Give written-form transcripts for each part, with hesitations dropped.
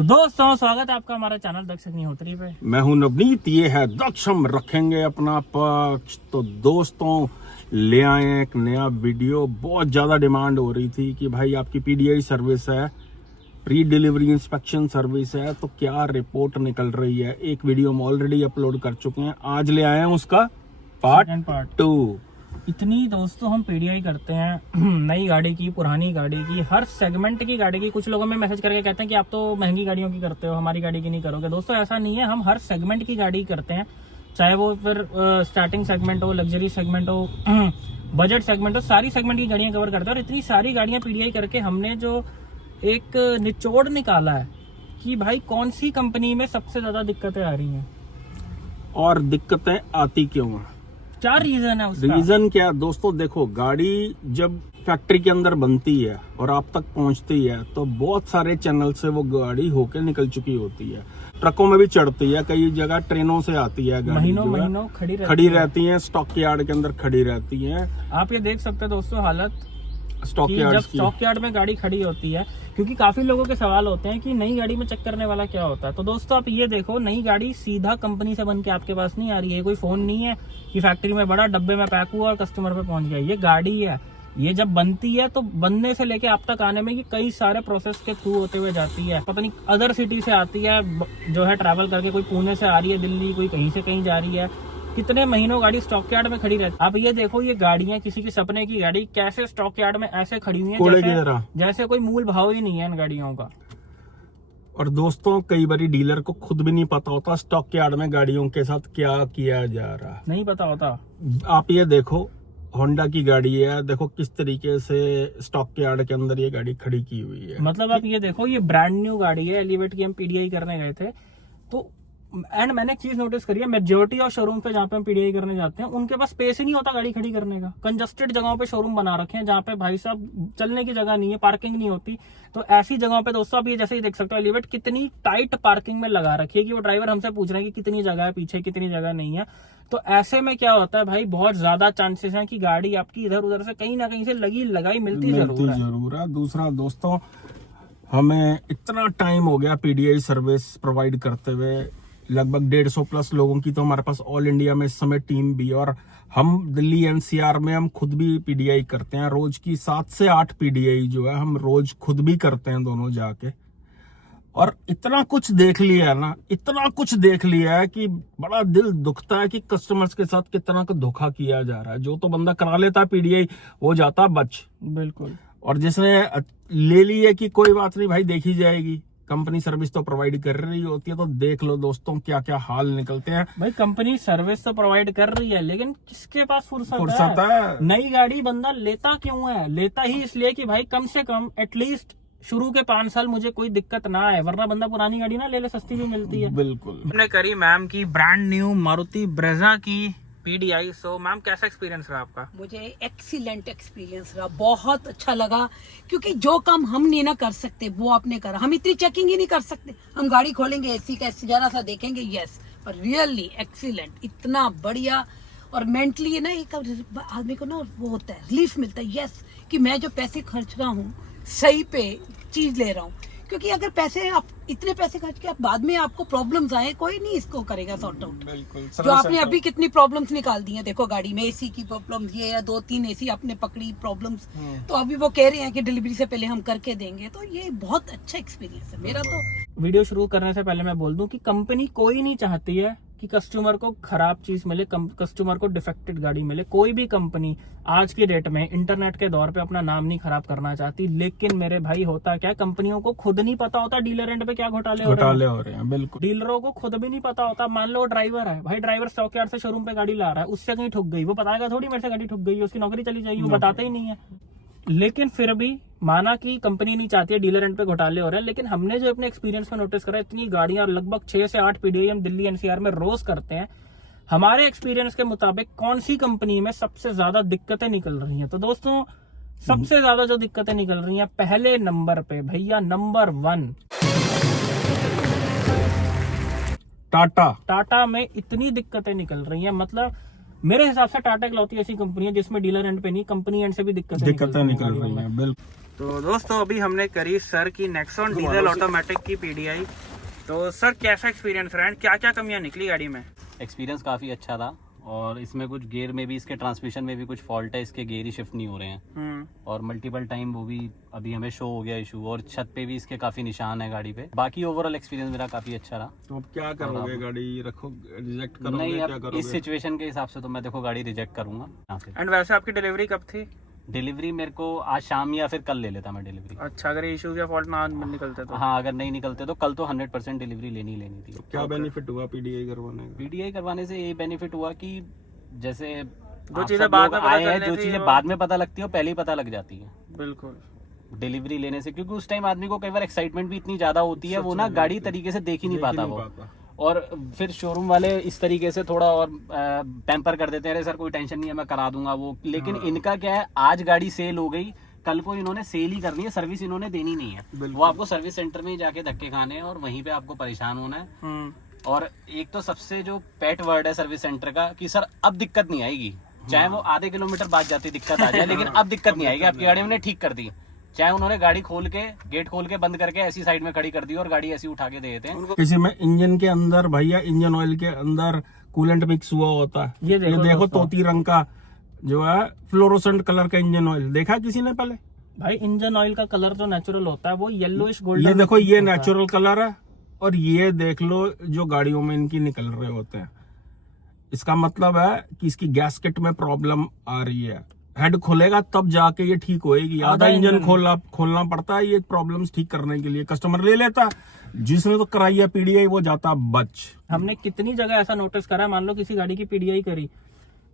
तो दोस्तों स्वागत है आपका हमारा चैनल दक्ष अग्निहोत्री पे। मैं हूं नवनीत, ये है दक्ष, हम रखेंगे अपना पक्ष। तो दोस्तों ले आए हैं एक नया वीडियो। बहुत ज़्यादा डिमांड हो रही थी कि भाई आपकी पीडीआई सर्विस है, प्री डिलीवरी इंस्पेक्शन सर्विस है, तो क्या रिपोर्ट निकल रही है। एक वीडियो हम ऑलरेडी अपलोड कर चुके हैं, आज ले आए हैं उसका पार्ट 2। इतनी दोस्तों हम पीडीआई करते हैं नई गाड़ी की, पुरानी गाड़ी की, हर सेगमेंट की गाड़ी की। कुछ लोगों में मैसेज करके कहते हैं कि आप तो महंगी गाड़ियों की करते हो, हमारी गाड़ी की नहीं करोगे। दोस्तों ऐसा नहीं है, हम हर सेगमेंट की गाड़ी करते हैं, चाहे वो फिर स्टार्टिंग सेगमेंट हो, लग्जरी सेगमेंट हो, बजट सेगमेंट हो, सारी सेगमेंट की गाड़ियां कवर करते हैं। और इतनी सारी गाड़ियां पीडीआई करके हमने जो एक निचोड़ निकाला है कि भाई कौन सी कंपनी में सबसे ज्यादा दिक्कतें आ रही हैं और दिक्कतें आती क्यों हैं, क्या रीजन है उसका। रीजन क्या है दोस्तों, देखो गाड़ी जब फैक्ट्री के अंदर बनती है और आप तक पहुंचती है तो बहुत सारे चैनल से वो गाड़ी होके निकल चुकी होती है। ट्रकों में भी चढ़ती है, कई जगह ट्रेनों से आती है गाड़ी, महीनों खड़ी रहती है, स्टॉक यार्ड के अंदर खड़ी रहती है। आप ये देख सकते हैं दोस्तों हालत स्टॉक कि यार्ड जब स्टॉक यार्ड में गाड़ी खड़ी होती है, क्योंकि काफी लोगों के सवाल होते हैं कि नई गाड़ी में चेक करने वाला क्या होता है। तो दोस्तों आप ये देखो, नई गाड़ी सीधा कंपनी से बन के आपके पास नहीं आ रही है। कोई फोन नहीं है कि फैक्ट्री में बड़ा डब्बे में पैक हुआ और कस्टमर पे पहुंच गया। ये गाड़ी है, ये जब बनती है तो बनने से लेके आप तक आने में ये कई सारे प्रोसेस के थ्रू होते हुए जाती है। पता नहीं अदर सिटी से आती है, जो है ट्रैवल करके, कोई पुणे से आ रही है दिल्ली, कोई कहीं से कहीं जा रही है। कितने महीनों गाड़ी स्टॉक यार्ड में खड़ी रहती है। आप ये देखो, ये गाड़ियां किसी के सपने की गाड़ी कैसे स्टॉक यार्ड में ऐसे खड़ी हुई है जैसे कोई मूल भाव ही नहीं है इन गाड़ियों का। और दोस्तों कई बारी डीलर को खुद भी नहीं पता होता स्टॉक यार्ड में गाड़ियों के साथ क्या किया जा रहा है, नहीं पता होता। आप ये देखो, होंडा की गाड़ी है, देखो किस तरीके से स्टॉक यार्ड के अंदर ये गाड़ी खड़ी की हुई है। मतलब आप ये देखो, ये ब्रांड न्यू गाड़ी है, एलिवेट की हम पीडीआई करने गए थे तो एंड मैंने एक चीज नोटिस करी है, मेजोरिटी ऑफ शोरूम पे जहाँ पे हम पीडीआई करने जाते हैं उनके पास स्पेस ही नहीं होता गाड़ी खड़ी करने का। कंजस्टेड जगहों पे शोरूम बना रखे हैं जहाँ पे भाई साहब चलने की जगह नहीं है, पार्किंग नहीं होती। तो ऐसी जगहों पे दोस्तों आप ये जैसे ही देख सकते हो, एलिवेट कितनी टाइट पार्किंग में लगा रखी है कि वो ड्राइवर हमसे पूछ रहे हैं कि कितनी जगह है पीछे, कितनी जगह नहीं है। तो ऐसे में क्या होता है भाई, बहुत ज्यादा चांसेस हैं कि गाड़ी आपकी इधर उधर से कहीं ना कहीं से लगी लगाई मिलती जरूर है। दूसरा दोस्तों, हमें इतना टाइम हो गया पीडीआई सर्विस प्रोवाइड करते हुए, लगभग 150 प्लस लोगों की तो हमारे पास ऑल इंडिया में इस समय टीम भी है। और हम दिल्ली एनसीआर में हम खुद भी पीडीआई करते हैं, रोज की 7 से 8 पीडीआई जो है हम रोज खुद भी करते हैं दोनों जाके। और इतना कुछ देख लिया है ना, इतना कुछ देख लिया है कि बड़ा दिल दुखता है कि कस्टमर्स के साथ कितना का धोखा किया जा रहा है। जो तो बंदा करा लेता है पीडीआई वो जाता बच, बिल्कुल। और जिसने ले ली है कि कोई बात नहीं भाई देखी जाएगी, कंपनी सर्विस तो प्रोवाइड कर रही होती है, तो देख लो दोस्तों क्या क्या हाल निकलते हैं। भाई कंपनी सर्विस तो प्रोवाइड कर रही है, लेकिन किसके पास फुर्सत है। नई गाड़ी बंदा लेता क्यों है? लेता ही इसलिए कि भाई कम से कम एटलीस्ट शुरू के 5 साल मुझे कोई दिक्कत ना आए, वरना बंदा पुरानी गाड़ी ना ले ले, सस्ती भी मिलती है। बिल्कुल। हमने करी मैम की ब्रांड न्यू मारुति ब्रेजा की पीडीआई। सो मैम कैसा एक्सपीरियंस रहा आपका? मुझे एक्सीलेंट एक्सपीरियंस रहा, बहुत अच्छा लगा, क्योंकि जो काम हम नहीं ना कर सकते वो आपने करा। हम इतनी चेकिंग ही नहीं कर सकते, हम गाड़ी खोलेंगे एसी का जरा सा देखेंगे, यस, पर रियली एक्सीलेंट, इतना बढ़िया। और मेंटली ना एक आदमी को ना वो होता है, रिलीफ मिलता है, यस, कि मैं जो पैसे खर्च रहा हूँ सही पे चीज ले रहा हूँ। क्योंकि अगर पैसे आप इतने पैसे खर्च के आप बाद में आपको प्रॉब्लम्स आए, कोई नहीं इसको करेगा सॉर्ट आउट। जो आपने अभी कितनी प्रॉब्लम्स निकाल दी हैं, देखो गाड़ी में एसी की प्रॉब्लम्स, ये या 2-3 एसी आपने पकड़ी प्रॉब्लम्स, तो अभी वो कह रहे हैं कि डिलीवरी से पहले हम करके देंगे। तो ये बहुत अच्छा एक्सपीरियंस है मेरा। तो वीडियो शुरू करने से पहले मैं बोल दूं कि कंपनी कोई नहीं चाहती है कि कस्टमर को खराब चीज मिले, कस्टमर को डिफेक्टेड गाड़ी मिले। कोई भी कंपनी आज की डेट में इंटरनेट के दौर पे अपना नाम नहीं खराब करना चाहती। लेकिन मेरे भाई होता क्या, कंपनियों को खुद नहीं पता होता डीलर एंड पे क्या घोटाले हो रहे हैं। बिल्कुल। डीलरों को खुद भी नहीं पता होता। मान लो ड्राइवर है भाई, ड्राइवर स्टॉक यार्ड से शोरूम पे गाड़ी ला रहा है, उससे कहीं ठुक गई, वो बताएगा थोड़ी मेरे से गाड़ी ठुक गई, उसकी नौकरी चली जाएगी, वो बताते ही नहीं है। लेकिन फिर भी माना कि कंपनी नहीं चाहती है, डीलर एंड पे घोटाले हो रहे हैं, लेकिन हमने जो अपने एक्सपीरियंस में नोटिस करा, इतनी गाड़ियां लगभग 6 से 8 पीडीआई हम दिल्ली एनसीआर में रोज करते हैं। हमारे एक्सपीरियंस के मुताबिक कौन सी कंपनी में सबसे ज्यादा दिक्कतें निकल रही हैं? तो दोस्तों सबसे ज्यादा जो दिक्कतें निकल रही हैं, पहले नंबर पे भैया, नंबर 1 टाटा में इतनी दिक्कतें निकल रही हैं। मतलब मेरे हिसाब से टाटा इकलौती ऐसी कंपनी है जिसमें डीलर एंड पे नहीं, कंपनी एंड से भी दिक्कतें निकल रही है। बिल्कुल। तो दोस्तों अभी हमने करी सर की नेक्सॉन डीजल ऑटोमेटिक की पीडीआई। तो सर कैसा एक्सपीरियंस रहा, क्या क्या कमियां निकली गाड़ी में? एक्सपीरियंस काफ़ी अच्छा था और इसमें कुछ गियर में भी, इसके ट्रांसमिशन में भी कुछ फॉल्ट है, इसके गियर ही शिफ्ट नहीं हो रहे हैं और मल्टीपल टाइम वो भी अभी हमें शो हो गया इशू, और छत पे भी इसके काफ़ी निशान है गाड़ी पे। बाकी ओवरऑल एक्सपीरियंस मेरा काफ़ी अच्छा रहा। तो अब क्या करोगे, गाड़ी रखो, रिजेक्ट करोगे? नहीं, क्या अब करोगे इस सिचुएशन के हिसाब से तो मैं देखो गाड़ी रिजेक्ट करूंगा यहाँ से। एंड वैसे आपकी डिलीवरी कब थी? डिलीवरी मेरे को आज शाम या फिर कल ले लेता मैं डिलीवरी। अच्छा, अगर इश्यूज या फॉल्ट ना निकलते तो? हाँ, अगर नहीं निकलते तो कल तो 100% डिलीवरी लेनी थी। क्या बेनिफिट हुआ पीडीआई करवाने का? पीडीआई करवाने से ये बेनिफिट हुआ कि जैसे जो चीजें बाद में आए हैं, जो चीजें बाद में पता लगती है वो पहले ही पता लग जाती है बिल्कुल डिलीवरी लेने से, क्योंकि उस टाइम आदमी को कई बार एक्साइटमेंट भी इतनी ज्यादा होती है, वो ना गाड़ी तरीके से देख ही नहीं पाता वो, और फिर शोरूम वाले इस तरीके से थोड़ा और पैम्पर कर देते हैं, अरे सर कोई टेंशन नहीं है मैं करा दूंगा वो। लेकिन इनका क्या है, आज गाड़ी सेल हो गई, कल को इन्होंने सेल ही करनी है, सर्विस इन्होंने देनी नहीं है। वो आपको सर्विस सेंटर में ही जाके धक्के खाने हैं और वहीं पे आपको परेशान होना है। और एक तो सबसे जो पेट वर्ड है सर्विस सेंटर का कि सर अब दिक्कत नहीं आएगी, चाहे वो आधे किलोमीटर बाद जाती दिक्कत आ जाए, लेकिन अब दिक्कत नहीं आएगी, आपकी गाड़ी हमने ठीक कर दी। चाहे उन्होंने गाड़ी खोल के, गेट खोल के बंद करके ऐसी साइड में खड़ी कर दी और गाड़ी ऐसी उठा के दे देते हैं। किसी में इंजन के अंदर भैया, इंजन ऑयल के अंदर कूलेंट मिक्स हुआ होता है। ये देखो तोती रंग का जो है फ्लोरोसेंट कलर का इंजन ऑयल, देखा किसी ने पहले? भाई इंजन ऑयल का कलर जो नेचुरल होता है वो येलोइश गोल्डन। ये देखो, ये नेचुरल कलर है, और ये देख लो जो गाड़ियों में इनकी निकल रहे होते हैं। इसका मतलब है कि इसकी गैस्केट में प्रॉब्लम आ रही है, हेड खुलेगा तब जाके ये ठीक होएगी। आधा इंजन खोलना पड़ता है ये प्रॉब्लम्स ठीक करने के लिए। कस्टमर ले लेता, जिसने तो कराई है पीडीआई वो जाता बच। हमने कितनी जगह ऐसा नोटिस करा है, मान लो किसी गाड़ी की पीडीआई करी,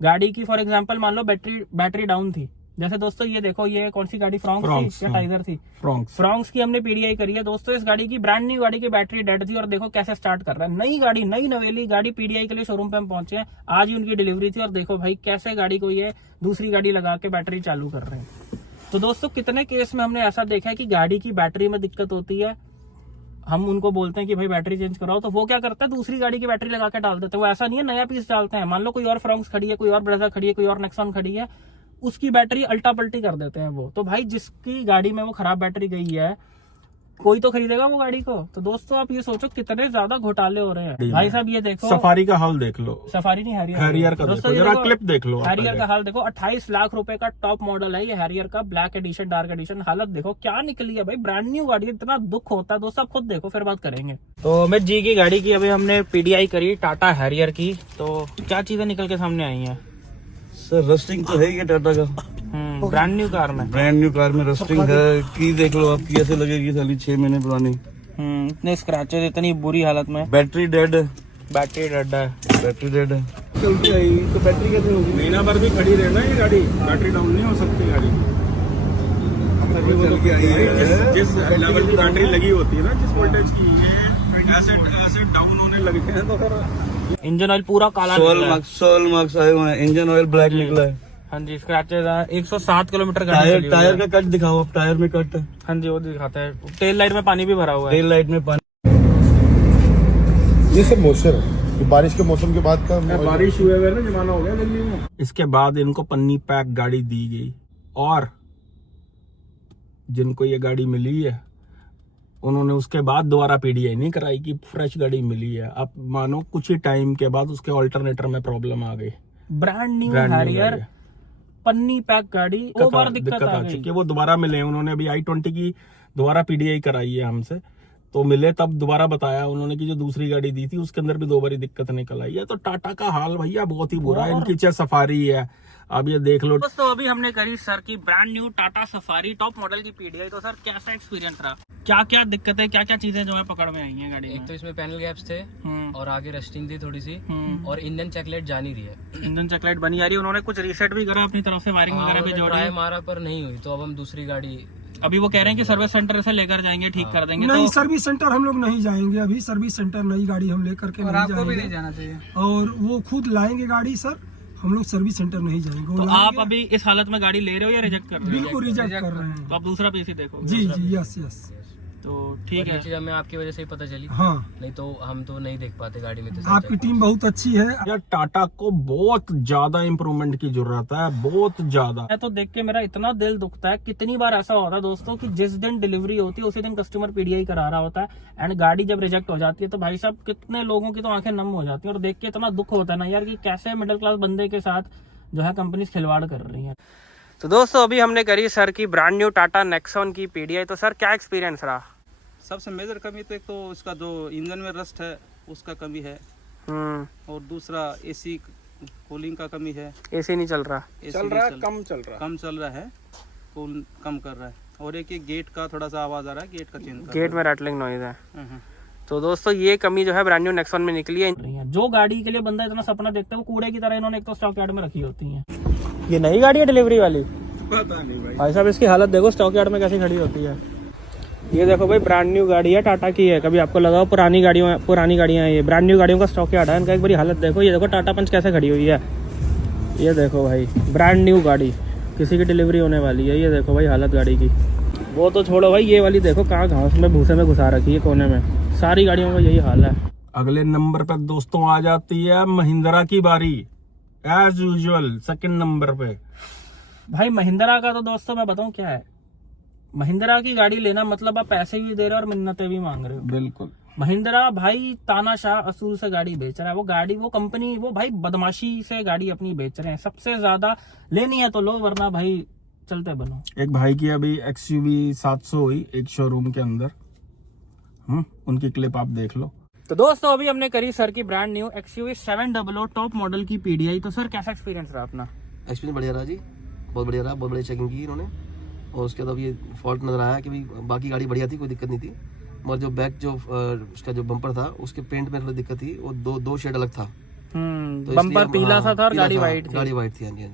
गाड़ी की फॉर एग्जांपल मान लो बैटरी डाउन थी, जैसे दोस्तों ये देखो, ये कौन सी गाड़ी, फ्रॉन्क्स थी या टाइगर थी? फ्रॉन्क्स की हमने पीडीआई करी है दोस्तों। इस गाड़ी की ब्रांड न्यू गाड़ी की बैटरी डेड थी और देखो कैसे स्टार्ट कर रहा है। नई गाड़ी, नई नवेली गाड़ी पीडीआई के लिए शोरूम पे हम पहुंचे हैं, आज ही उनकी डिलीवरी थी और देखो भाई कैसे गाड़ी को ये दूसरी गाड़ी लगा के बैटरी चालू कर रहे हैं। तो दोस्तों कितने केस में हमने ऐसा देखा है कि गाड़ी की बैटरी में दिक्कत होती है, हम उनको बोलते हैं कि भाई बैटरी चेंज कराओ, तो वो क्या करते हैं, दूसरी गाड़ी की बैटरी लगा के डाल देते हैं। वो ऐसा नहीं है नया पीस डालते हैं, मान लो कोई और फ्रॉन्क्स खड़ी है, कोई और ब्रेजा खड़ी है, कोई और नेक्सॉन खड़ी है, उसकी बैटरी अल्टा पल्टी कर देते हैं वो। तो भाई जिसकी गाड़ी में वो खराब बैटरी गई है, कोई तो खरीदेगा वो गाड़ी को। तो दोस्तों आप ये सोचो कितने ज्यादा घोटाले हो रहे हैं। भाई साहब ये देखो, सफारी का हाल देख लो, सफारी नहीं हैरियर का देखो, जरा क्लिप देख लो। हैरियर का हाल देखो, 28 लाख रुपए का टॉप मॉडल है ये हैरियर का, ब्लैक एडिशन, डार्क एडिशन। हालत देखो क्या निकली है भाई, ब्रांड न्यू गाड़ी, इतना दुख होता है दोस्तों। आप खुद देखो, फिर बात करेंगे। तो अमित जी की गाड़ी की अभी हमने पीडीआई करी टाटा हैरियर की, तो क्या चीजें निकल के सामने आई है? सर रस्टिंग तो है ही टाटा का, ब्रांड न्यू कार में, ब्रांड न्यू कार में रस्टिंग है कि देख लो आप कैसे लगेगी, साली 6 महीने पुरानी। इतने स्क्रैचेस, इतनी बुरी हालत में। बैटरी डेड है, बैटरी डेड है, बैटरी डेड है। चलती आई तो बैटरी कैसे होगी? महीना भर भी खड़ी रहना ये गाड़ी, बैटरी डाउन नहीं हो सकती गाड़ी। चल के आई है, जिस लेवल की बैटरी लगी होती है ना, जिस वोल्टेज की, ये ऐसे डाउन होने लगते हैं तो फिर इंजन ऑयल पूरा काला निकला है। 16 मार्क्स आए हुए हैं, इंजन ऑयल ब्लैक निकला है। हाँ जी, स्क्रैचेस है, 107 किलोमीटर टायर का कट दिखाओ आप, टायर में कट है। हाँ जी वो दिखाता है। टेल लाइट में पानी भी भरा हुआ है, टेल लाइट में पानी। ये सब मॉइस्चर है, बारिश के मौसम के बाद का बारिश हुए हुए ना जमाना हो गया दिल्ली में। इसके बाद इनको पन्नी पैक गाड़ी दी गई, और जिनको ये गाड़ी मिली है उन्होंने उसके बाद दोबारा पीडीआई नहीं कराई कि फ्रेश गाड़ी मिली है। अब मानो कुछ ही टाइम के बाद उसके ऑल्टरनेटर में प्रॉब्लम आ गई। ब्रांड न्यू हैरियर पन्नी पैक गाड़ी, वो बार दिक्कत आ चुकी है। वो दोबारा मिले, उन्होंने अभी i20 की दोबारा पीडीआई कराई है हमसे, तो मिले तब दोबारा बताया उन्होंने कि जो दूसरी गाड़ी दी थी उसके अंदर भी दो बारी दिक्कत निकल आई है। तो टाटा का हाल भैया बहुत ही बुरा है, इनकी चाहे सफारी है, अब ये देख लो। दोस्तों अभी हमने करी सर की brand new Tata safari top model की पीडीआई। तो सर कैसा एक्सपीरियंस रहा, क्या क्या दिक्कतें, क्या क्या चीजें जो है पकड़ में आई हैं गाड़ी में? एक तो इसमें पैनल गैप्स थे और आगे रस्टिंग थी थोड़ी सी, और इंजन चेकलाइट जा नहीं रही है। इंजन चेकलाइट बनी आ रही है, उन्होंने कुछ रीसेट भी करा अपनी तरफ से, वायरिंग वगैरह पे जोड़ा है, मारा पर नहीं हुई, तो अब हम दूसरी गाड़ी, अभी वो कह रहे हैं कि सर्विस सेंटर से लेकर जाएंगे, ठीक कर देंगे। नहीं, तो सर्विस सेंटर हम लोग नहीं जाएंगे अभी, सर्विस सेंटर नई गाड़ी हम लेकर के नहीं जाएंगे। भी नहीं जाना चाहिए, और वो खुद लाएंगे गाड़ी सर, हम लोग सर्विस सेंटर नहीं जाएंगे। तो आप अभी इस हालत में गाड़ी ले रहे हो या रिजेक्ट कर रहे हो? बिल्कुल रिजेक्ट कर रहे हैं। तो आप दूसरा पीसी देखो। जी जी, यस यस। तो और ठीक ये है। चीज हमें आपकी वजह से ही पता चली, हाँ, नहीं तो हम तो नहीं देख पाते गाड़ी में। तो आपकी टीम बहुत अच्छी है। यार टाटा को बहुत ज्यादा इम्प्रूवमेंट की जरूरत है, बहुत ज्यादा। मैं तो देख के मेरा इतना दिल दुखता है। कितनी बार ऐसा होता है दोस्तों कि जिस दिन डिलीवरी होती है उसी दिन कस्टमर पीडीआई करा रहा होता है एंड गाड़ी जब रिजेक्ट हो जाती है तो भाई साहब कितने लोगों की तो आंखें नम हो जाती है और देख के इतना दुख होता है ना यार कि कैसे मिडिल क्लास बंदे के साथ जो है कंपनी खिलवाड़ कर रही है। तो दोस्तों अभी हमने करी सर की ब्रांड न्यू टाटा नेक्सॉन की पीडीआई। तो सर क्या एक्सपीरियंस रहा? सबसे मेजर कमी तो एक तो उसका जो इंजन में रस्ट है उसका कमी है, और दूसरा एसी कूलिंग का कमी है। एसी नहीं चल रहा? चल रहा है, कम चल रहा है, कूल कम कर रहा है। और एक गेट का थोड़ा सा आवाज आ रहा है, गेट का चेंज गेट में रैटलिंग नॉइज है। तो दोस्तों ये कमी जो है ब्रांड न्यू नेक्सॉन में निकली है। जो गाड़ी के लिए बंदा इतना सपना देखता है वो कूड़े की तरह इन्होंने एक तो स्टॉक यार्ड में रखी होती है। ये नई गाड़ी है डिलीवरी वाली? पता नहीं भाई साहब इसकी हालत देखो स्टॉक यार्ड में कैसी खड़ी होती है। ये देखो भाई ब्रांड न्यू गाड़ी है, टाटा की है। कभी आपको लगा पुरानी गाड़ियाँ हैं ये? ब्रांड न्यू गाड़ियों का स्टॉक यार्ड है। इनका एक बारी हालत देखो। ये देखो टाटा पंच कैसे खड़ी हुई है। ये देखो भाई ब्रांड न्यू गाड़ी, किसी की डिलीवरी होने वाली है। ये देखो भाई हालत गाड़ी की। वो तो छोड़ो भाई, ये वाली देखो कहाँ घास में भूसे में घुसा रखी है कोने में। सारी गाड़ियों का यही हाल है। अगले नंबर पर दोस्तों आ जाती है महिंद्रा की बारी, एज यूजुअल सेकंड नंबर पे। भाई महिंद्रा का तो दोस्तों मैं बताऊं क्या है, महिंद्रा की गाड़ी लेना मतलब आप पैसे भी दे रहे हो और मिन्नतें भी मांग रहे हो। बिल्कुल। महिंद्रा भाई तानाशाह असूल से गाड़ी बेच रहा है। वो गाड़ी, वो कंपनी, वो भाई बदमाशी से गाड़ी अपनी बेच रहे हैं। सबसे ज्यादा लेनी है तो लो, वरना भाई चलते बनो। एक भाई की अभी XUV 700 हुई एक शोरूम के अंदर, उनकी क्लिप आप देख लो। तो दोस्तों अभी हमने करी सर की brand new XUV 700 top model की पीडीआई। तो सर कैसा एक्सपीरियंस रहा अपना? एक्सपीरियंस बढ़िया रहा जी, बहुत बढ़िया रहा। बहुत बढ़िया चेकिंग की इन्होंने, और उसके बाद अब ये फॉल्ट नजर आया कि भाई बाकी गाड़ी बढ़िया थी, कोई दिक्कत नहीं थी, मगर जो बैक जो उसका जो बम्पर था उसके पेंट में थोड़ी दिक्कत थी। वो दो शेड अलग था, तो बम्पर पीला सा था और गाड़ी वाइट थी। गाड़ी वाइट थी, हाँ जी।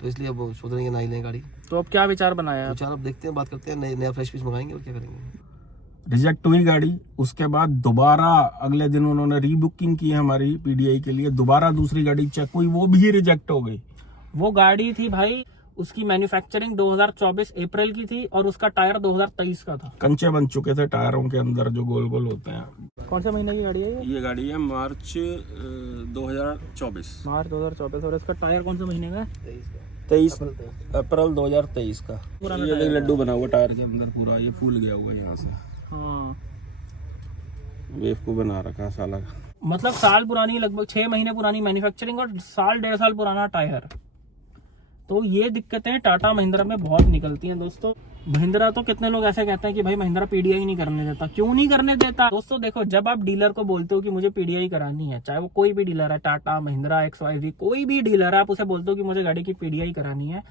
तो इसलिए अब सोच रहे हैं नहीं लें गाड़ी। तो अब क्या विचार बनाया? विचार अब देखते हैं, बात करते हैं, नया फ्रेश पीस मंगाएंगे और क्या करेंगे। रिजेक्ट हुई गाड़ी, उसके बाद दोबारा अगले दिन उन्होंने रीबुकिंग की हमारी पीडीआई के लिए। दोबारा दूसरी गाड़ी चेक हुई, वो भी रिजेक्ट हो गई। वो गाड़ी थी भाई, उसकी मैन्युफैक्चरिंग 2024 अप्रैल की थी और उसका टायर 2023 का था। कंचे बन चुके थे टायरों के अंदर जो गोल गोल होते हैं। कौन से महीने की गाड़ी है ये? ये गाड़ी है मार्च 2024। मार्च 2024। और इसका टायर कौन से महीने का है? 23 अप्रैल 2023 का। ये देख लड्डू बना हुआ टायर के अंदर पूरा, ये फूल गया हुआ है यहाँ से। हाँ, वेव को बना रखा है साला। मतलब साल पुरानी, लगभग 6 महीने पुरानी मैन्युफैक्चरिंग और साल 1.5 साल पुराना टायर। तो ये दिक्कतें टाटा महिंद्रा में बहुत निकलती हैं दोस्तों। महिंद्रा तो कितने लोग ऐसे कहते हैं कि भाई महिंद्रा पीडीआई नहीं करने देता। क्यों नहीं करने देता दोस्तों? देखो, जब आप डीलर को बोलते हो कि मुझे पीडीआई करानी है, चाहे वो कोई भी डीलर है, टाटा, महिंद्रा, XYZ, कोई भी डीलर है, आप उसे बोलते हो कि मुझे गाड़ी की पीडीआई करानी है,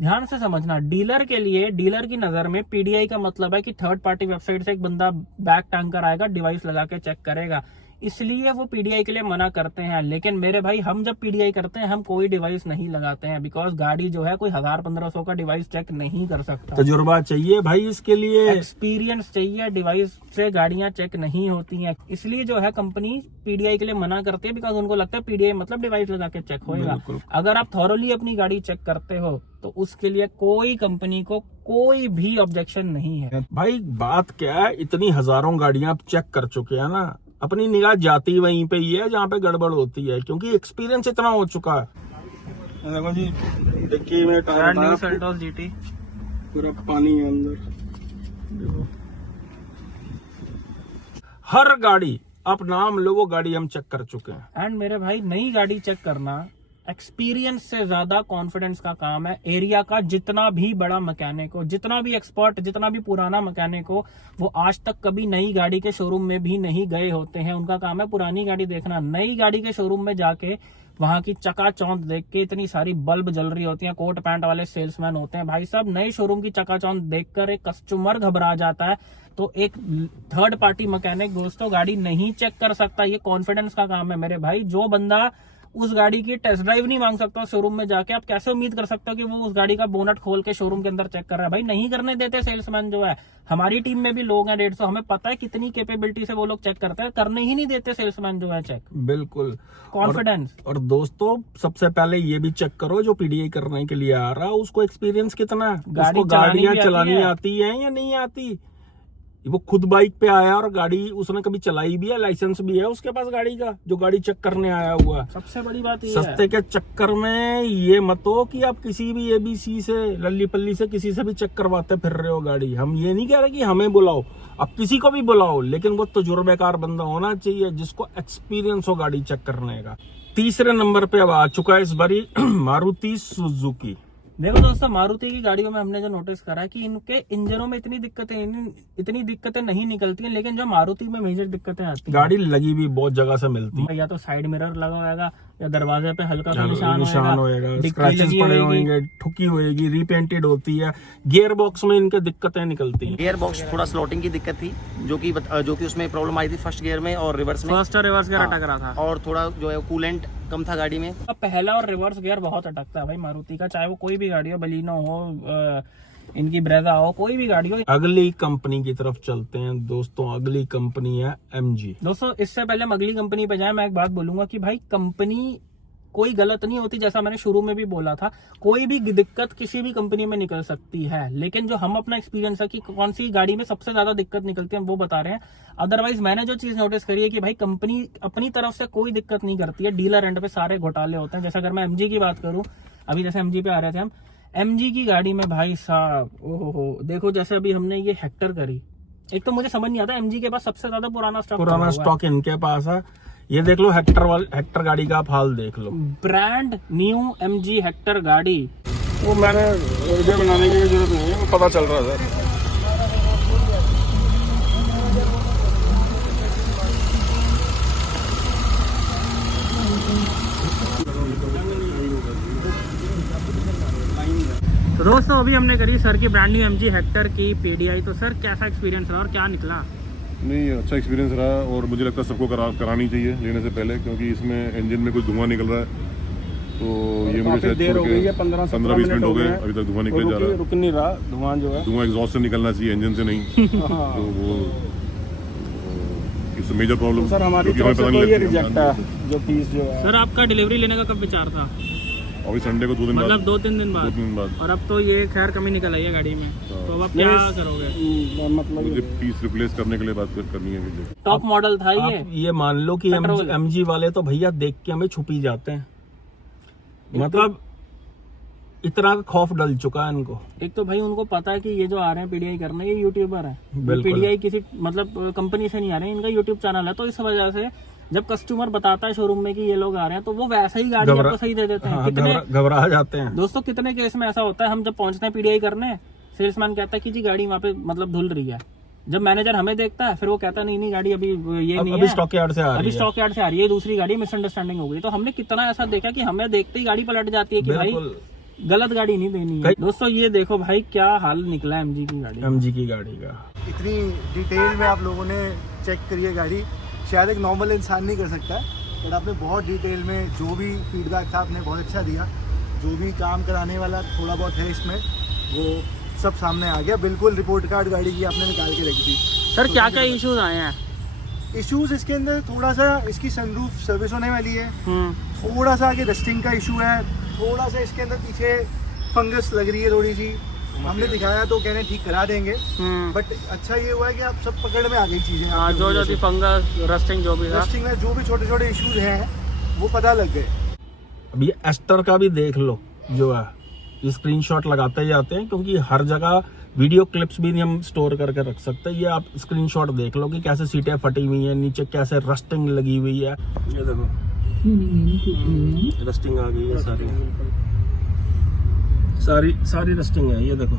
ध्यान से समझना, डीलर के लिए, डीलर की नजर में पीडीआई का मतलब है कि थर्ड पार्टी वेबसाइट से एक बंदा बैग टांग कर आएगा, डिवाइस लगा के चेक करेगा, इसलिए वो पीडीआई के लिए मना करते हैं। लेकिन मेरे भाई, हम जब पीडीआई करते हैं हम कोई डिवाइस नहीं लगाते हैं, बिकॉज गाड़ी जो है कोई 1000-1500 का डिवाइस चेक नहीं कर सकता। तजुर्बा चाहिए भाई इसके लिए, एक्सपीरियंस चाहिए। डिवाइस से गाड़ियां चेक नहीं होती हैं, इसलिए जो है कंपनी पीडीआई के लिए मना करती है, बिकॉज उनको लगता है पीडीआई मतलब डिवाइस लगा के चेक होगा। अगर आप थॉरली अपनी गाड़ी चेक करते हो तो उसके लिए कोई कंपनी को कोई भी ऑब्जेक्शन नहीं है। भाई बात क्या है, इतनी हजारों गाड़ियां आप चेक कर चुके हैं ना, अपनी निगाह जाती वहीं पे ही है जहाँ पे गड़बड़ होती है, क्योंकि एक्सपीरियंस इतना हो चुका है। देखो जी, डिक्की में टायर न्यू सेल्टॉस जीटी, पूरा पानी है अंदर। हर गाड़ी, आप नाम लो, वो गाड़ी हम चेक कर चुके हैं। एंड मेरे भाई, नई गाड़ी चेक करना एक्सपीरियंस से ज्यादा कॉन्फिडेंस का काम है। एरिया का जितना भी बड़ा मैकेनिक हो, जितना भी एक्सपर्ट, जितना भी पुराना मैकेनिक हो, वो आज तक कभी नई गाड़ी के शोरूम में भी नहीं गए होते हैं। उनका काम है पुरानी गाड़ी देखना। नई गाड़ी के शोरूम में जाके वहां की चकाचौंध देख के, इतनी सारी बल्ब जल रही होती हैं, कोट पैंट वाले सेल्समैन होते हैं, भाई साहब नए शोरूम की चकाचौंध देखकर एक कस्टमर घबरा जाता है। तो एक थर्ड पार्टी मैकेनिक दोस्तों गाड़ी नहीं चेक कर सकता। ये कॉन्फिडेंस का काम है मेरे भाई। जो बंदा उस गाड़ी की टेस्ट ड्राइव नहीं मांग सकता शोरूम में जाके, आप कैसे उम्मीद कर सकते हो कि वो उस गाड़ी का बोनट खोल के शोरूम के अंदर चेक कर रहा है? भाई नहीं करने देते सेल्समैन जो है। हमारी टीम में भी लोग हैं 150, हमें पता है कितनी कैपेबिलिटी से वो लोग चेक करते हैं, करने ही नहीं देते सेल्समैन जो है चेक। बिल्कुल कॉन्फिडेंस। और दोस्तों, सबसे पहले ये भी चेक करो जो पीडीआई करने के लिए आ रहा है उसको एक्सपीरियंस कितना है, उसको गाड़ियां चलानी आती है या नहीं आती। वो खुद बाइक पे आया और गाड़ी उसने कभी चलाई भी है, लाइसेंस भी है उसके पास गाड़ी का, जो गाड़ी चेक करने आया हुआ है। सबसे बड़ी बात ये सस्ते के चक्कर में ये मत हो कि आप किसी भी एबीसी से, लल्ली पल्ली से, किसी से भी चेक करवाते फिर रहे हो गाड़ी। हम ये नहीं कह रहे कि हमें बुलाओ, आप किसी को भी बुलाओ, लेकिन वो तजुर्बेकार बंदा होना चाहिए जिसको एक्सपीरियंस हो गाड़ी चेक करने का। तीसरे नंबर पे अब आ चुका है इस बारी मारुति सुजुकी। देखो दोस्तों, मारुति की गाड़ियों में हमने जो नोटिस करा है कि इनके इंजनों में इतनी दिक्कतें नहीं निकलती हैं, लेकिन जो मारुति में मेजर दिक्कतें आती हैं। गाड़ी लगी भी बहुत जगह से मिलती है, या तो साइड मिरर लगा होगा या दरवाजे पे हल्का सा निशान होएगा, डिक्की स्क्रैचेस लगी पड़े होएगी। होंगे, ठुकी होएगी, रिपेंटेड होती है। गियर बॉक्स में इनके दिक्कतें निकलती हैं। गियर बॉक्स थोड़ा स्लॉटिंग की दिक्कत थी, जो कि उसमें प्रॉब्लम आई थी फर्स्ट गियर में और रिवर्स में। फर्स्ट और रिवर्स गियर अटक रहा था, और थोड़ा जो है कूलेंट कम था गाड़ी में। अब पहला और रिवर्स गियर बहुत अटकता है भाई मारुति का, चाहे वो कोई भी गाड़ी हो, बलिनो हो, इनकी ब्रेजा हो, कोई भी गाड़ी हो। अगली कंपनी की तरफ चलते हैं दोस्तों। अगली कंपनी है MG। दोस्तों, इससे पहले हम अगली कंपनी पे जाए, मैं एक बात बोलूंगा कि भाई कंपनी कोई गलत नहीं होती, जैसा मैंने शुरू में भी बोला था, कोई भी दिक्कत किसी भी कंपनी में निकल सकती है, लेकिन जो हम अपना एक्सपीरियंस है कि कौन सी गाड़ी में सबसे ज्यादा दिक्कत निकलती है हम वो बता रहे हैं। अदरवाइज मैंने जो चीज नोटिस करी है कि भाई कंपनी अपनी तरफ से कोई दिक्कत नहीं करती है, डीलर एंड पे सारे घोटाले होते हैं। जैसे अगर मैं MG की बात करूं, अभी जैसे MG पे आ रहे थे हम, MG की गाड़ी में भाई साहब ओहो देखो, जैसे अभी हमने ये हेक्टर करी, एक तो मुझे समझ नहीं आता MG के पास सबसे ज्यादा पुराना स्टॉक इनके पास है। ये देख लो हेक्टर गाड़ी का आप हाल देख लो। ब्रांड न्यू MG हेक्टर गाड़ी। वो मैंने वीडियो बनाने की जरूरत नहीं है, वो पता चल रहा था। तो दोस्तों, अभी हमने करी सर की ब्रांड न्यू MG हेक्टर की PDI। तो सर कैसा एक्सपीरियंस रहा और क्या निकला? नहीं, अच्छा एक्सपीरियंस रहा और मुझे लगता है सबको करानी चाहिए लेने से पहले, क्योंकि इसमें इंजन में कुछ धुआं निकल रहा है। तो ये मुझे शायद देर हो गई है, 15-20 मिनट हो गए, अभी तक धुआं निकल जा रहा है। रुक नहीं रहा धुआं, जो है धुआं एग्जॉस्ट से निकलना चाहिए, इंजन से नहीं। तो वो इट्स मेजर प्रॉब्लम सर। हमारी तरफ से तो ये रिजेक्ट है जो पीस जो है। सर, आपका डिलीवरी लेने का कब विचार था? अभी संडे को 2 दिन बाद, मतलब 2-3 दिन बाद। 2 दिन बाद। और अब तो ये खैर कमी निकल आई है गाड़ी में, तो अब आप क्या करोगे? मतलब मुझे पीस रिप्लेस करने के लिए बात करनी है मुझे। टॉप मॉडल था ये मान लो कि MG वाले तो भैया देख के हमें छुपी जाते हैं, मतलब इतना खौफ डल चुका है इनको। एक तो भाई उनको पता है कि ये जो आ रहे हैं PDI करने, ये यूट्यूबर है, PDI किसी मतलब कंपनी से नहीं आ रहे हैं, इनका यूट्यूब चैनल है। तो इस वजह से जब कस्टमर बताता है शोरूम में कि ये लोग आ रहे हैं, तो वो वैसा ही गाड़ी आपको सही दे देते हैं। कितने घबरा जाते हैं दोस्तों, कितने केस में ऐसा होता है, हम जब पहुंचते हैं PDI करने, सेल्समैन कहता है कि जी गाड़ी वहाँ पे मतलब धुल रही है। जब मैनेजर हमें देखता है, फिर वो कहता है नहीं गाड़ी अभी ये नहीं है, स्टॉक यार्ड से आ रही है, अभी स्टॉक यार्ड से आ रही है, दूसरी गाड़ी, मिसअंडरस्टैंडिंग हो गई। तो हमने कितना ऐसा देखा कि हमें देखते ही गाड़ी पलट जाती है कि भाई गलत गाड़ी नहीं देनी है। दोस्तों, ये देखो भाई क्या हाल निकला है MG की गाड़ी का। इतनी डिटेल में आप लोगों ने चेक करी है गाड़ी, शायद एक नॉर्मल इंसान नहीं कर सकता है, बट आपने बहुत डिटेल में जो भी फीडबैक था आपने बहुत अच्छा दिया। जो भी काम कराने वाला थोड़ा बहुत है इसमें, वो सब सामने आ गया। बिल्कुल रिपोर्ट कार्ड गाड़ी की आपने निकाल के रख दी। सर, क्या क्या इश्यूज आए हैं? इश्यूज इसके अंदर थोड़ा सा, इसकी सनरूफ सर्विस होने वाली है, थोड़ा सा आगे डस्टिंग का इशू है, थोड़ा सा इसके अंदर पीछे फंगस लग रही है थोड़ी सी। हमने दिखाया तो कहने ठीक करा देंगे, बट अच्छा ये हुआ है कि आप सब पकड़ में आ गई चीजें। जो थी फंगस, रस्टिंग, जो भी रस्टिंग में जो भी छोटे छोटे इश्यूज हैं वो पता लग गए। अब ये एस्टर का भी देख लो, जो है ये स्क्रीनशॉट लगाते जाते हैं, क्योंकि हर जगह वीडियो क्लिप्स भी नहीं हम स्टोर करके रख सकते। ये आप स्क्रीनशॉट देख लो कि कैसे सीटें फटी हुई हैं, नीचे कैसे रस्टिंग लगी हुई है। ये देखो रस्टिंग आ गई है, सारी रस्टिंग है, ये देखो।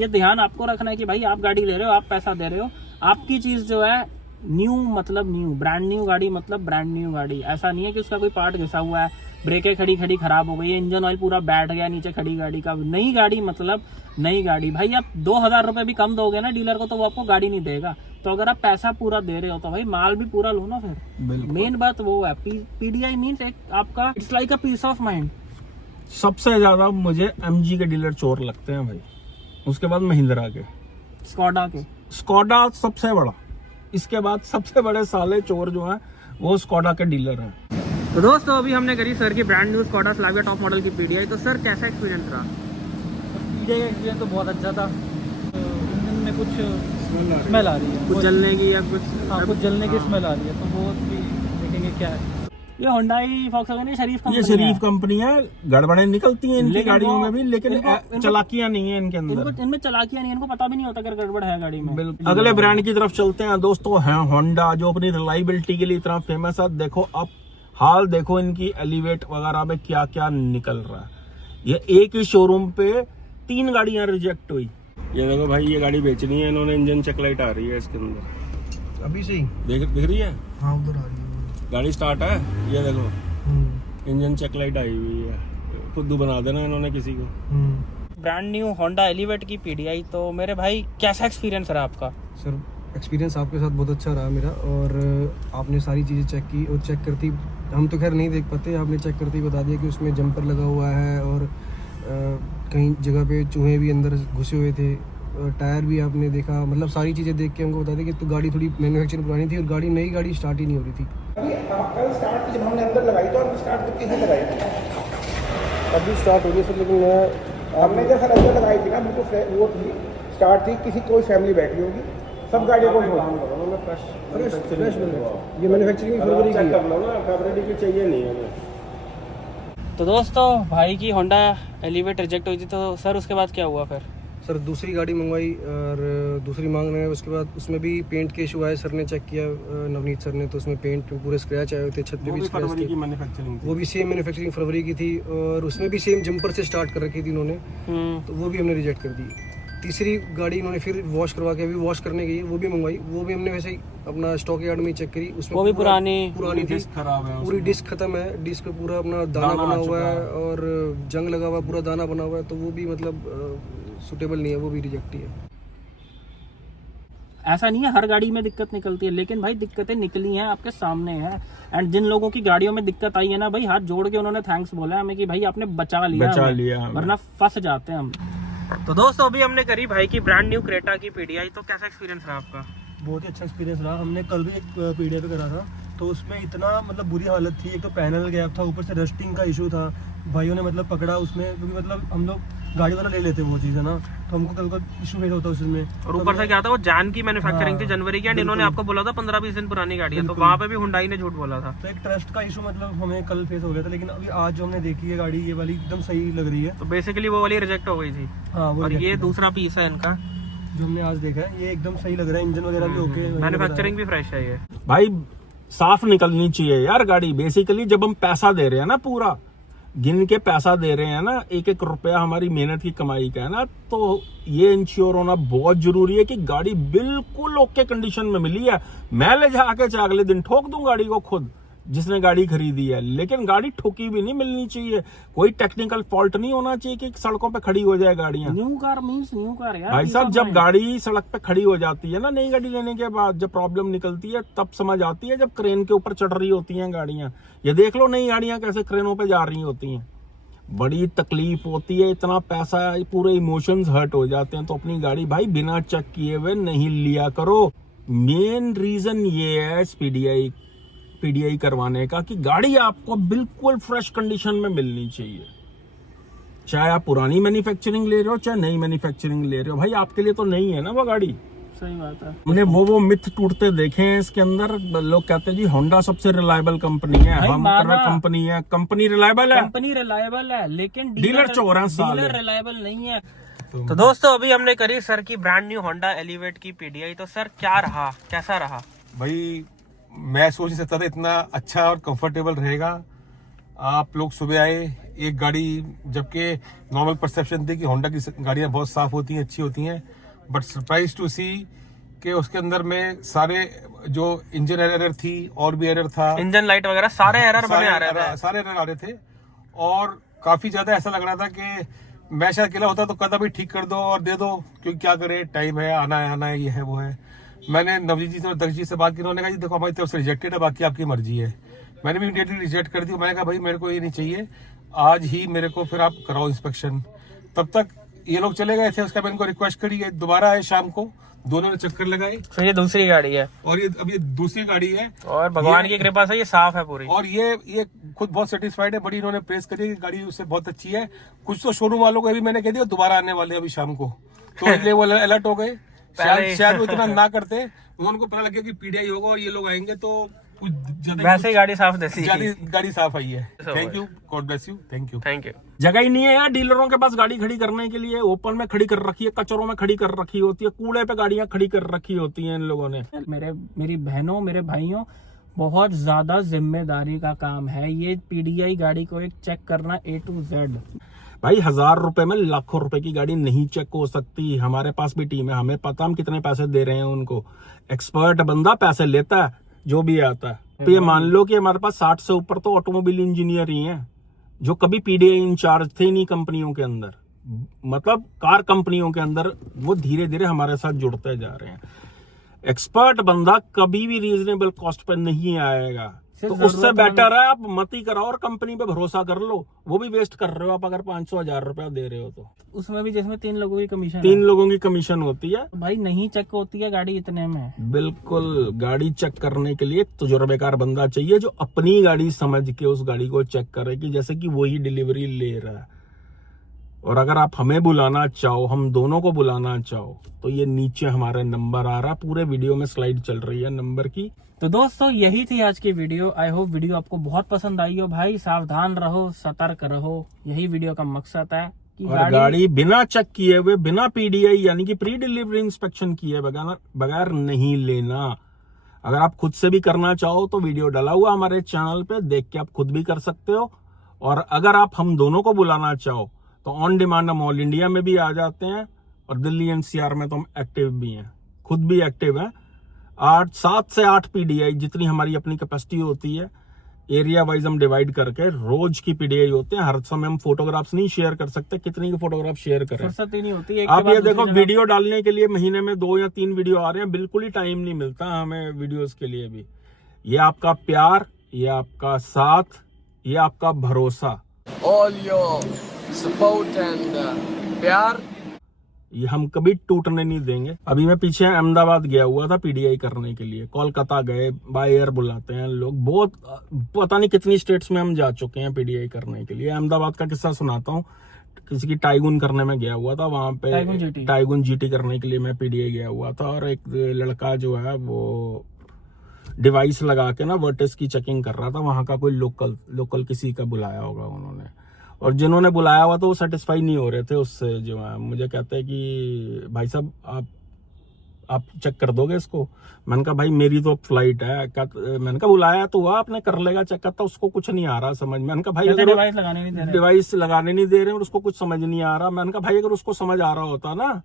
ये ध्यान आपको रखना है कि भाई आप गाड़ी ले रहे हो, आप पैसा दे रहे हो, आपकी चीज जो है न्यू मतलब न्यू, ब्रांड न्यू गाड़ी मतलब ब्रांड न्यू गाड़ी। ऐसा नहीं है कि उसका कोई पार्ट घिसा हुआ है, ब्रेकें खड़ी खराब हो गई है, इंजन ऑयल पूरा बैठ गया नीचे खड़ी गाड़ी का। नई गाड़ी मतलब नई गाड़ी। भाई आप 2000 रुपए भी कम दोगे ना डीलर को, तो वो आपको गाड़ी नहीं देगा। तो अगर आप पैसा पूरा दे रहे हो तो भाई माल भी पूरा लो ना। फिर मेन बात वो है, PDI मीन्स एक आपका it's like a piece of mind. सबसे ज्यादा मुझे MG के डीलर चोर लगते हैं भाई, उसके बाद महिंद्रा के, स्कोडा सबसे बड़ा, इसके बाद सबसे बड़े साले चोर जो हैं वो स्कोडा के डीलर हैं। तो दोस्तों, अभी हमने करी सर की brand new Skoda Slavia top model की PDI। तो सर कैसा एक्सपीरियंस रहा? PDI का एक्सपीरियंस तो बहुत अच्छा था। में कुछ स्मेल आ रही है, कुछ जलने की या कुछ हाँ कुछ जलने की स्मेल आ रही है, तो वो भी देखेंगे क्या है। ये होंडाई फॉक्सवैगन ये शरीफ कंपनी ये शरीफ कंपनी है, गड़बड़े निकलती हैं इनकी लेकिन गाड़ियों वो- में भी, लेकिन इनको- चलाकियां नहीं है इनके अंदर। इनमें चलाकियां नहीं, इनको पता भी नहीं होता अगर गड़बड़ है गाड़ी में। बिल्कुल। अगले ब्रांड की तरफ चलते हैं दोस्तों, है होंडा, जो अपनी रिलायबिलिटी के लिए इतना फेमस है। देखो अब हाल देखो इनकी एलिवेट वगैरह में क्या क्या निकल रहा है। ये एक ही शोरूम पे 3 गाड़ियां रिजेक्ट हुई। ये देखो भाई, ये गाड़ी बेचनी है इन्होंने, इंजन चेक लाइट आ रही है इसके अंदर, अभी से ही दिख रही है? हाँ उधर आ रही है गाड़ी स्टार्ट है, ये देखो इंजन चेक लाइट आई हुई है। खुद बना देना इन्होंने किसी को। ब्रांड न्यू होंडा एलिवेट की पीडीआई। तो मेरे भाई कैसा एक्सपीरियंस रहा आपका? सर एक्सपीरियंस आपके साथ बहुत अच्छा रहा मेरा, और आपने सारी चीज़ें चेक की, और चेक करती हम तो खैर नहीं देख पाते, आपने चेक करते ही बता दिया कि उसमें जंपर लगा हुआ है, और कहीं जगह पे चूहे भी अंदर घुसे हुए थे, और टायर भी आपने देखा, मतलब सारी चीज़ें देख के हमको बता दें कि तो गाड़ी थोड़ी मैन्युफैक्चरिंग पुरानी थी, और नई गाड़ी स्टार्ट ही नहीं हो रही थी। कल स्टार्ट जब हमने अंदर लगाई तो हमने स्टार्ट करके ही लगाई, अभी स्टार्ट हो गई सर, लेकिन हमने जैसा अंदर लगाई थी ना बिल्कुल वो थी, स्टार्ट थी, किसी कोई फैमिली बैठी होगी, सब गाड़ियों को ये मैन्युफैक्चरिंग फरवरी की है। फरवरी की चाहिए नहीं हमें। तो दोस्तों भाई की होंडा एलिवेट रिजेक्ट हुई थी, तो सर उसके बाद क्या हुआ फिर? सर दूसरी गाड़ी मंगवाई और दूसरी मांग रहे हैं, उसके बाद उसमें भी पेंट के इशू आए, सर ने चेक किया नवनीत सर ने, तो उसमें पेंट पूरे स्क्रैच आए हुए थे, छत पे भी स्क्रैच थे। मैन्युफैक्चरिंग वो भी सेम मैन्युफैक्चरिंग फरवरी की थी, और उसमें भी सेम जंपर से स्टार्ट कर रखी थी इन्होंने, तो वो भी हमने रिजेक्ट कर दी। तीसरी गाड़ी इन्होंने फिर वॉश करवा के, अभी वॉश करने गई है, वो भी मंगवाई, वो भी हमने वैसे ही अपना स्टॉक यार्ड में ही चेक करी, उसमें वो भी पुरानी थी, खराब है, पूरी डिस्क खत्म है, डिस्क पे पूरा अपना दाना बना हुआ है, और जंग लगा हुआ है, पूरा दाना बना हुआ है, तो वो भी मतलब सुटेबल नहीं है, वो भी रिजेक्ट ही है। ऐसा नहीं है हर गाड़ी में दिक्कत निकलती है, लेकिन भाई दिक्कतें निकली हैं, आपके सामने हैं। एंड जिन लोगों की गाड़ियों में दिक्कत आई है ना भाई, हाथ जोड़ के उन्होंने थैंक्स बोला हमें कि भाई आपने बचा लिया हमें, वरना फंस जाते हैं हम। तो दोस्तों अभी हमने करी भाई की ब्रांड न्यू क्रेटा की पीडीआई। तो कैसा एक्सपीरियंस रहा आपका? बहुत ही अच्छा एक्सपीरियंस रहा। हमने कल भी एक पीडीआई पे करा था, तो उसमें इतना मतलब बुरी हालत थी, एक तो पैनल गैप था, ऊपर से रस्टिंग का इशू था, भाइयों ने मतलब पकड़ा उसमें, क्योंकि मतलब हम लोग गाड़ी वाला ले लेते वो चीज़ है ना, तो हमको कल का इशू फेस होता है उसमें। और ऊपर से क्या था, वो जान की मैन्युफैक्चरिंग थी, जनवरी की, एंड इन्होंने आपको बोला था 15-20 दिन पुरानी गाड़ी है, तो वहाँ पे भी हुंडई ने झूठ बोला था। तो एक ट्रस्ट का इशू मतलब हमें कल फेस हो गया था, लेकिन अभी आज जो हमने देखी है गाड़ी, ये वाली एकदम सही लग रही है। तो बेसिकली वो वाली रिजेक्ट हो गई थी। हाँ, वो और ये reject दूसरा पीस है इनका जो हमने आज देखा है, ये एकदम सही लग रहा है, इंजन वगैरह भी ओके, मैन्युफैक्चरिंग भी फ्रेश है ये। भाई साफ निकलनी चाहिए यार गाड़ी। बेसिकली जब हम पैसा दे रहे हैं ना, पूरा गिन के पैसा दे रहे हैं ना, एक एक रुपया हमारी मेहनत की कमाई का है ना, तो ये इंश्योर होना बहुत जरूरी है कि गाड़ी बिल्कुल ओके कंडीशन में मिली है। मैं ले जाके चाहे अगले दिन ठोक दूं गाड़ी को खुद, जिसने गाड़ी खरीदी है, लेकिन गाड़ी ठोकी भी नहीं मिलनी चाहिए। कोई टेक्निकल फॉल्ट नहीं होना चाहिए कि सड़कों पे खड़ी हो जाए गाड़ियां। New car means new car यार। भाई साहब, जब गाड़ी सड़क पे खड़ी हो जाती है ना, नई गाड़ी लेने के बाद जब प्रॉब्लम निकलती है, तब समझ आती है जब क्रेन के ऊपर चढ़ रही होती हैं गाड़ियां। ये देख लो नई गाड़ियां कैसे क्रेनों पे जा रही होती हैं, बड़ी तकलीफ होती है, इतना पैसा, पूरे इमोशंस हर्ट हो जाते हैं। तो अपनी गाड़ी भाई बिना चेक किए हुए नहीं लिया करो। मेन रीजन ये है पीडीआई करवाने का कि गाड़ी आपको बिल्कुल फ्रेश कंडीशन में मिलनी चाहिए, चाहे आप पुरानी मैन्युफैक्चरिंग ले रहे हो चाहे नई मैन्युफैक्चरिंग ले रहे हो। भाई आपके लिए तो नहीं है ना वो गाड़ी। सही बात है। हमने वो मिथ टूटते देखे हैं इसके अंदर। लोग कहते हैं जी होंडा सबसे रिलायबल कंपनी है, हम कंपनी है। कंपनी रिलायबल है, कंपनी रिलायबल है, लेकिन डीलर चोर हैं साले। डीलर रिलायबल नहीं है। तो दोस्तों अभी हमने करी सर की ब्रांड न्यू होंडा एलिवेट की पीडीआई। तो सर क्या रहा, कैसा रहा? भाई मैं सोच नहीं सकता था इतना अच्छा और कंफर्टेबल रहेगा। आप लोग सुबह आए, एक गाड़ी, जबकि नॉर्मल परसेप्शन थी कि होंडा की गाड़ियां बहुत साफ होती हैं, अच्छी होती हैं, बट सरप्राइज टू सी कि उसके अंदर में सारे जो इंजन एरर थी और भी एरर था, इंजन लाइट वगैरह सारे एरर बने आ रहे थे, सारे एरर आ रहे थे। और काफी ज्यादा ऐसा लग रहा था कि मैं शायद अकेला होता तो कहता भाई ठीक कर दो और दे दो, क्योंकि क्या करे, टाइम है, आना है, ये है वो है। मैंने नवजीत जी और दक्ष जी से बात की, उन्होंने कहा जी देखो हमारी तरफ से रिजेक्टेड है, बाकी आपकी मर्जी है। मैंने भी इमीडिएटली रिजेक्ट कर दी। मैंने कहा भाई मेरे को ये नहीं चाहिए, आज ही मेरे को फिर आप कराओ इंस्पेक्शन। तब तक ये लोग चले गए थे। उसका मैंने इनको रिक्वेस्ट करी है, दोबारा आए शाम को, दोनों ने चक्कर लगाए। तो ये दूसरी गाड़ी है, और ये अब ये दूसरी गाड़ी है, और भगवान की कृपा से ये साफ है पूरी। और ये खुद बहुत सेटिस्फाइड है। बड़ी इन्होंने प्रेस करी है कि गाड़ी उससे बहुत अच्छी है। कुछ तो शोरूम वालों को भी मैंने कह दिया दोबारा आने वाले अभी शाम को, तो इसलिए वो अलर्ट हो गए शायद वो इतना ना करते, उनको पता लगे कि पीडीआई होगा और ये लोग आएंगे तो कुछ ज्यादा वैसे ही गाड़ी साफ देती है। गाड़ी साफ आई है। Thank you, God bless you, thank you. जगह ही नहीं है यार डीलरों के पास गाड़ी खड़ी करने के लिए। ओपन में खड़ी कर रखी है, कचरों में खड़ी कर रखी होती है, कूड़े पे गाड़ियां खड़ी कर रखी होती हैं इन लोगों ने। मेरी बहनों, मेरे भाइयों, बहुत ज्यादा जिम्मेदारी का काम है ये पीडीआई गाड़ी को एक चेक करना A to Z। भाई 1000 रुपए में लाखों रुपए की गाड़ी नहीं चेक हो सकती। हमारे पास भी टीम है, हमें पता हम कितने पैसे दे रहे हैं उनको। एक्सपर्ट बंदा पैसे लेता है जो भी आता है। तो ये मान लो कि हमारे पास 60 से ऊपर तो ऑटोमोबाइल इंजीनियर ही हैं जो कभी पीडीआई इंचार्ज थे नहीं कंपनियों के अंदर, मतलब कार कंपनियों के अंदर। वो धीरे धीरे हमारे साथ जुड़ते जा रहे हैं। एक्सपर्ट बंदा कभी भी रीजनेबल कॉस्ट पर नहीं आएगा, तो उससे बेटर है आप मत ही कराओ और कंपनी पे भरोसा कर लो। वो भी वेस्ट कर रहे हो आप अगर 500-1000 रुपया दे रहे हो तो। उसमें भी जिसमें 3 लोगों की कमीशन 3 लोगों की कमीशन होती है भाई, नहीं चेक होती है गाड़ी इतने में। बिल्कुल, गाड़ी चेक करने के लिए तजुर्बेकार बंदा चाहिए जो अपनी गाड़ी समझ के उस गाड़ी को चेक करे कि जैसे कि वही डिलीवरी ले रहा है। और अगर आप हमें बुलाना चाहो, हम दोनों को बुलाना चाहो, तो ये नीचे हमारा नंबर आ रहा है, पूरे वीडियो में स्लाइड चल रही है नंबर की। तो दोस्तों यही थी आज की वीडियो। आई होप वीडियो आपको बहुत पसंद आई हो। भाई सावधान रहो, सतर्क रहो, यही वीडियो का मकसद है कि और गाड़ी बिना चेक किए हुए, बिना पीडीआई यानी कि प्री डिलीवरी इंस्पेक्शन किए बगैर नहीं लेना। अगर आप खुद से भी करना चाहो तो वीडियो डाला हुआ हमारे चैनल पे, देख के आप खुद भी कर सकते हो। और अगर आप हम दोनों को बुलाना चाहो तो ऑन डिमांड हम ऑल इंडिया में भी आ जाते हैं और दिल्ली एनसीआर में तो हम एक्टिव भी हैं, खुद भी एक्टिव हैं। 7 से 8 पीडीआई जितनी हमारी अपनी कैपेसिटी होती है, एरिया वाइज हम डिवाइड करके रोज की पीडीआई होते हैं। हर समय हम फोटोग्राफ्स नहीं शेयर कर सकते, कितनी की फोटोग्राफ शेयर करें, फुर्सत ही नहीं होती है। आप ये देखो वीडियो डालने के लिए महीने में 2 या 3 वीडियो आ रहे हैं, बिल्कुल ही टाइम नहीं मिलता हमें वीडियोस के लिए भी। ये आपका प्यार, ये आपका साथ, ये आपका भरोसा, ऑल योर सपोर्ट एंड प्यार, ये हम कभी टूटने नहीं देंगे। अभी मैं पीछे अहमदाबाद गया हुआ था पीडीआई करने के लिए, कोलकाता गए, बाय एयर बुलाते हैं लोग, बहुत पता नहीं कितनी स्टेट्स में हम जा चुके हैं पीडीआई करने के लिए। अहमदाबाद का किस्सा सुनाता हूँ। किसी की टाइगुन करने में गया हुआ था, वहां पे टाइगुन जीटी करने के लिए मैं पीडीआई गया हुआ था। और एक लड़का जो है वो डिवाइस लगा के ना वर्टिस की चेकिंग कर रहा था। वहां का कोई लोकल किसी का बुलाया होगा उन्होंने, और जिन्होंने बुलाया हुआ तो वो सेटिस्फाई नहीं हो रहे थे उससे। जो है मुझे कहते हैं कि भाई साहब आप चेक कर दोगे इसको। मैंने कहा भाई मेरी तो फ्लाइट है। मैंने कहा बुलाया तो हुआ, आपने कर लेगा चेक करता, उसको कुछ नहीं आ रहा समझ। मैंने कहा भाई अगर डिवाइस लगाने नहीं दे रहे और उसको कुछ समझ नहीं आ रहा, मैंने कहा भाई अगर उसको समझ आ रहा होता ना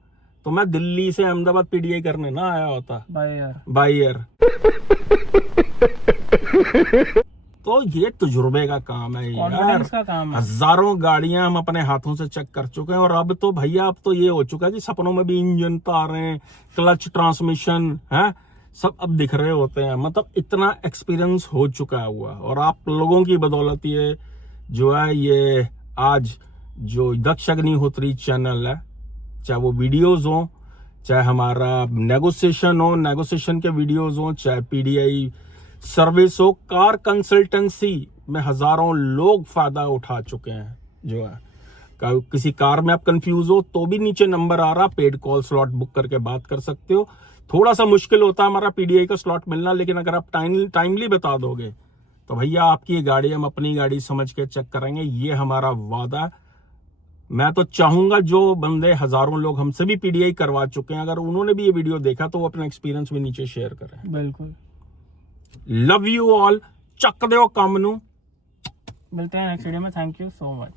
तो मैं दिल्ली से अहमदाबाद पीडीआई करने ना आया होता बाय एयर। तो ये तजुर्बे का काम है यार, का काम है। हजारों गाड़ियां हम अपने हाथों से चेक कर चुके हैं। और अब तो भैया अब तो ये हो चुका है कि सपनों में भी इंजन तारें, क्लच, ट्रांसमिशन है सब अब दिख रहे होते हैं। मतलब इतना एक्सपीरियंस हो चुका हुआ। और आप लोगों की बदौलत ये जो है ये आज जो दक्ष अग्निहोत्री चैनल है, चाहे वो वीडियोज हो, चाहे हमारा नेगोशिएशन हो, नेगोशिएशन के वीडियोज हो, चाहे पीडीआई सर्विस हो, कार कंसल्टेंसी में हजारों लोग फायदा उठा चुके हैं। जो है किसी कार में आप कंफ्यूज हो तो भी नीचे नंबर आ रहा, पेड कॉल स्लॉट बुक करके बात कर सकते हो। थोड़ा सा मुश्किल होता है हमारा पीडीआई का स्लॉट मिलना, लेकिन अगर आप टाइमली बता दोगे तो भैया आपकी गाड़ी हम अपनी गाड़ी समझ के चेक करेंगे, ये हमारा वादा है। मैं तो चाहूंगा जो बंदे हजारों लोग हमसे भी पीडीआई करवा चुके हैं, अगर उन्होंने भी ये वीडियो देखा तो वो अपना एक्सपीरियंस भी नीचे शेयर करें। बिल्कुल। लव यू ऑल, चक दो काम नू। मिलते हैं नेक्स्ट वीडियो में। Thank you so much.